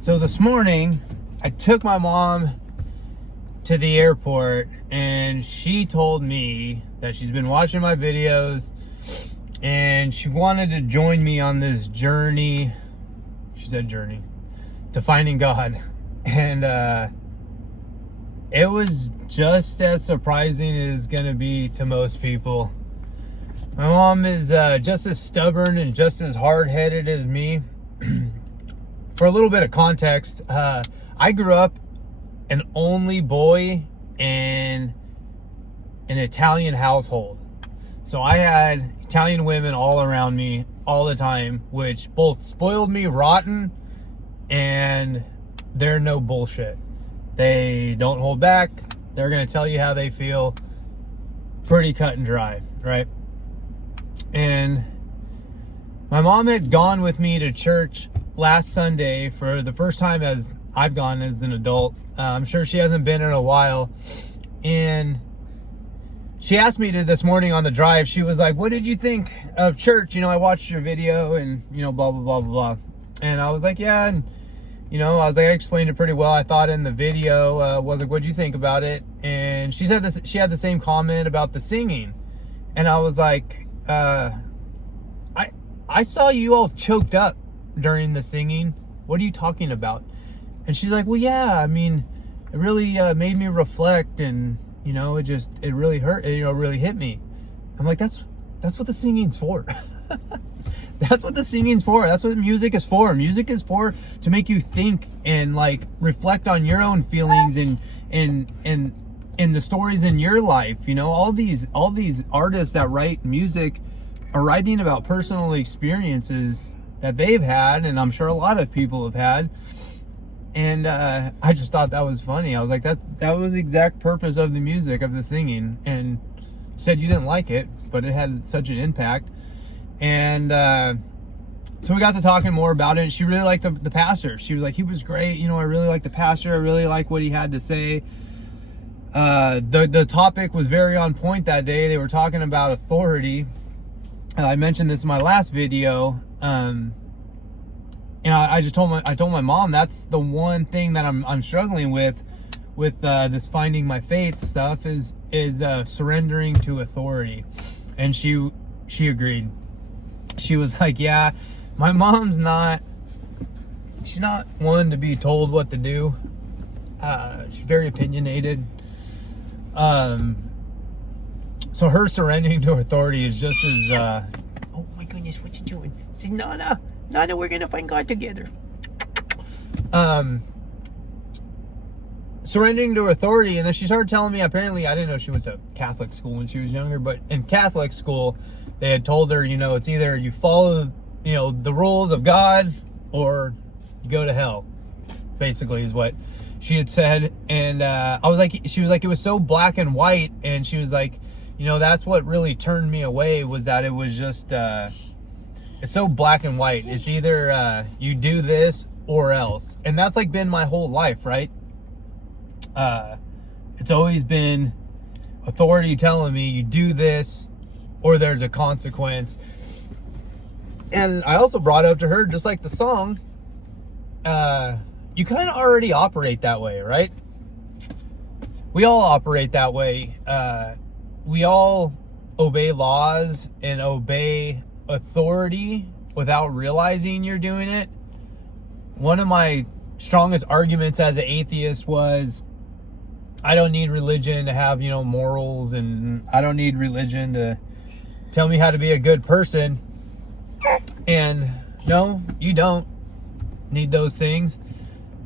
So this morning, I took my mom to the airport, and she told me that she's been watching my videos and she wanted to join me on this journey. She said journey to finding God. And it was just as surprising as gonna be to most people. My mom is just as stubborn and just as hard-headed as me. For a little bit of context, I grew up an only boy in an Italian household. So I had Italian women all around me all the time, which both spoiled me rotten, and they're no bullshit. They don't hold back. They're going to tell you how they feel. Pretty cut and dry, right? And my mom had gone with me to church last Sunday for the first time as I've gone as an adult. I'm sure she hasn't been in a while. And she asked me this morning on the drive, she was like, what did you think of church? I watched your video and, blah, blah, blah, blah, blah. And I was like, yeah. And, I was like, I explained it pretty well. I thought in the video, was like, what'd you think about it? And she said this, she had the same comment about the singing. And I was like, I saw you all choked up during the singing. What are you talking about? And she's like, well, yeah, it really made me reflect, and it really hurt, it really hit me. I'm like, that's what the singing's for. That's what the singing's for. That's what music is for. Music is for to make you think and reflect on your own feelings and the stories in your life. All these artists that write music are writing about personal experiences that they've had, and I'm sure a lot of people have had. And I just thought that was funny. I was like, that was the exact purpose of the music, of the singing. And said you didn't like it, but it had such an impact. And so we got to talking more about it. And she really liked the pastor. She was like, he was great. I really like the pastor. I really like what he had to say. The topic was very on point that day. They were talking about authority. I mentioned this in my last video. I told my mom that's the one thing that I'm struggling with this finding my faith stuff is surrendering to authority. And she agreed. She was like, yeah, my mom's she's not one to be told what to do. She's very opinionated. So her surrendering to authority is just as oh my goodness, what you doing? Say, Nana, we're gonna find God together. Surrendering to authority. And then she started telling me, apparently I didn't know she went to Catholic school when she was younger, but in Catholic school they had told her, it's either you follow the rules of God or you go to hell, basically is what she had said. And she was like, it was so black and white. And she was like, that's what really turned me away, was that it was just it's so black and white. It's either you do this or else. And that's been my whole life, right? It's always been authority telling me you do this or there's a consequence. And I also brought up to her, just like the song, you kind of already operate that way, right? We all operate that way. We all obey laws and obey authority without realizing you're doing it. One of my strongest arguments as an atheist was, I don't need religion to have, morals, and I don't need religion to tell me how to be a good person. And no, you don't need those things.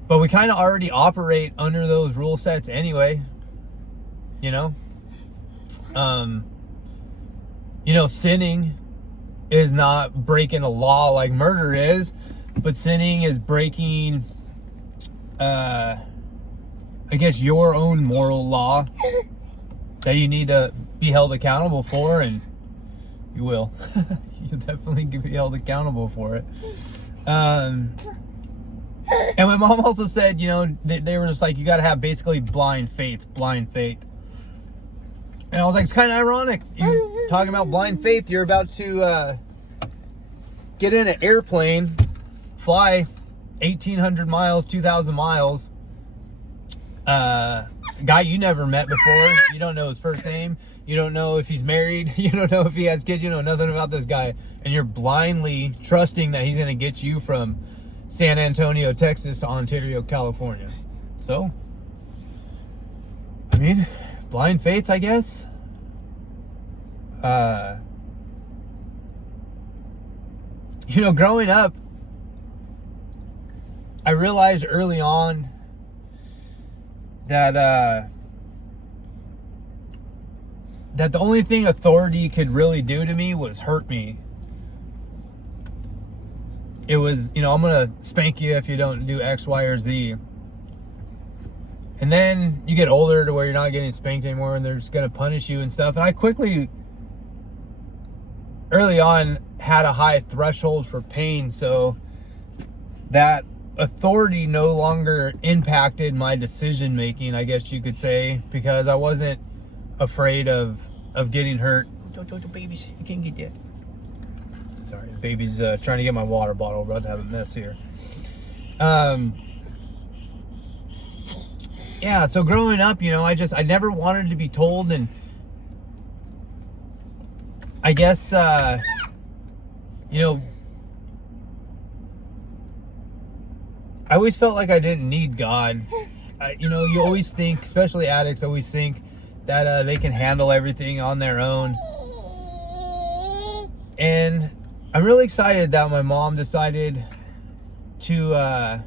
But we kind of already operate under those rule sets anyway. Sinning is not breaking a law like murder is, but sinning is breaking, I guess, your own moral law that you need to be held accountable for, and you will. You'll definitely be held accountable for it. And my mom also said, they were just like, you got to have basically blind faith. And I was like, it's kind of ironic. You talking about blind faith, you're about to get in an airplane, fly 1,800 miles, 2,000 miles. Guy you never met before. You don't know his first name. You don't know if he's married. You don't know if he has kids. You know nothing about this guy. And you're blindly trusting that he's going to get you from San Antonio, Texas to Ontario, California. So, I mean, blind faith, I guess. You know, growing up, I realized early on that that the only thing authority could really do to me was hurt me. It was, you know, I'm gonna spank you if you don't do X, Y, or Z. And then you get older to where you're not getting spanked anymore and they're just gonna punish you and stuff. And I quickly, early on, had a high threshold for pain, so that authority no longer impacted my decision making, I guess you could say, because I wasn't afraid of getting hurt. Jojo, babies, you can't get that. Sorry, the baby's trying to get my water bottle. We're about to have a mess here. Yeah, so growing up, you know, I never wanted to be told, and I guess, you know, I always felt like I didn't need God. You know, you always think, especially addicts, always think that they can handle everything on their own. And I'm really excited that my mom decided to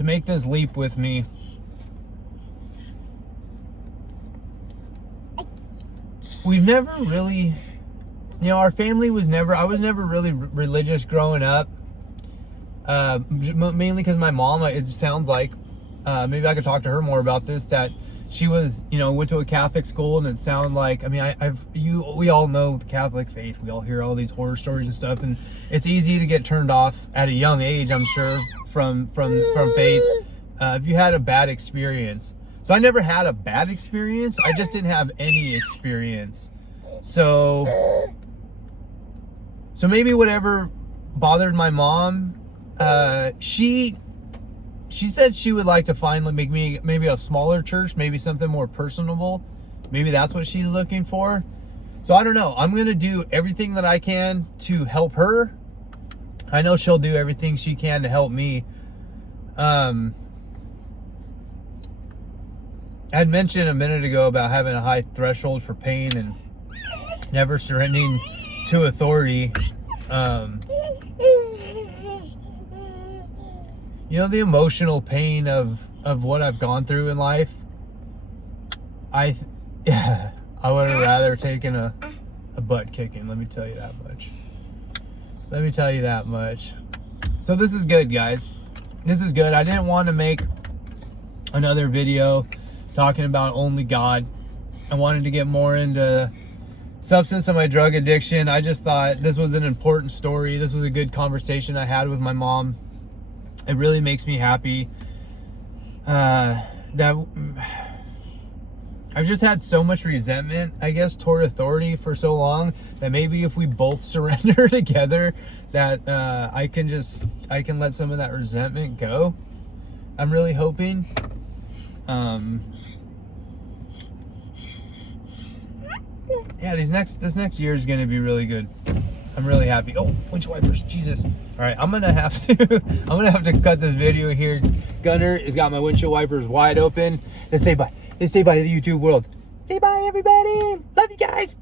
make this leap with me. We've never really, you know, our family was never, I was never really religious growing up. Mainly because my mom, it sounds like, maybe I could talk to her more about this, that she was, you know, went to a Catholic school, and it sounded like, I mean, we all know the Catholic faith. We all hear all these horror stories and stuff, and it's easy to get turned off at a young age, I'm sure, from faith, if you had a bad experience. So I never had a bad experience. I just didn't have any experience. So maybe whatever bothered my mom, she said she would like to find, make me maybe a smaller church, maybe something more personable. Maybe that's what she's looking for. So I don't know. I'm going to do everything that I can to help her. I know she'll do everything she can to help me. I had mentioned a minute ago about having a high threshold for pain and never surrendering to authority. You know, the emotional pain of what I've gone through in life, I would have rather taken a butt kicking, let me tell you that much. Let me tell you that much. So this is good, guys. This is good. I didn't want to make another video talking about only God. I wanted to get more into substance and my drug addiction. I just thought this was an important story. This was a good conversation I had with my mom. It really makes me happy that I've just had so much resentment, I guess, toward authority for so long, that maybe if we both surrender together, that I can let some of that resentment go. I'm really hoping. Yeah, this next year is going to be really good. I'm really happy. Oh, windshield wipers, Jesus. All right, I'm gonna have to cut this video here. Gunner has got my windshield wipers wide open. Let's say bye. Let's say bye to the YouTube world. Say bye, everybody. Love you guys.